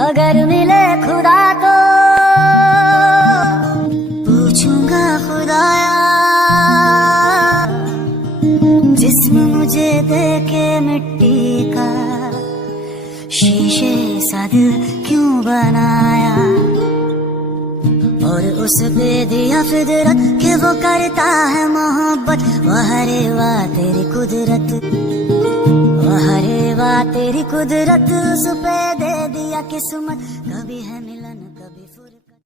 अगर मिले खुदा तो पूछूंगा खुदाया, जिस्म मुझे देखे मिट्टी का, शीशे सा दिल क्यों बनाया, और उस पे दिया फितरत कि वो करता है मोहब्बत। वाह रे वाह तेरी कुदरत, वाह रे वाह तेरी कुदरत, उस पे दे दिया किस्मत, कभी है मिलन।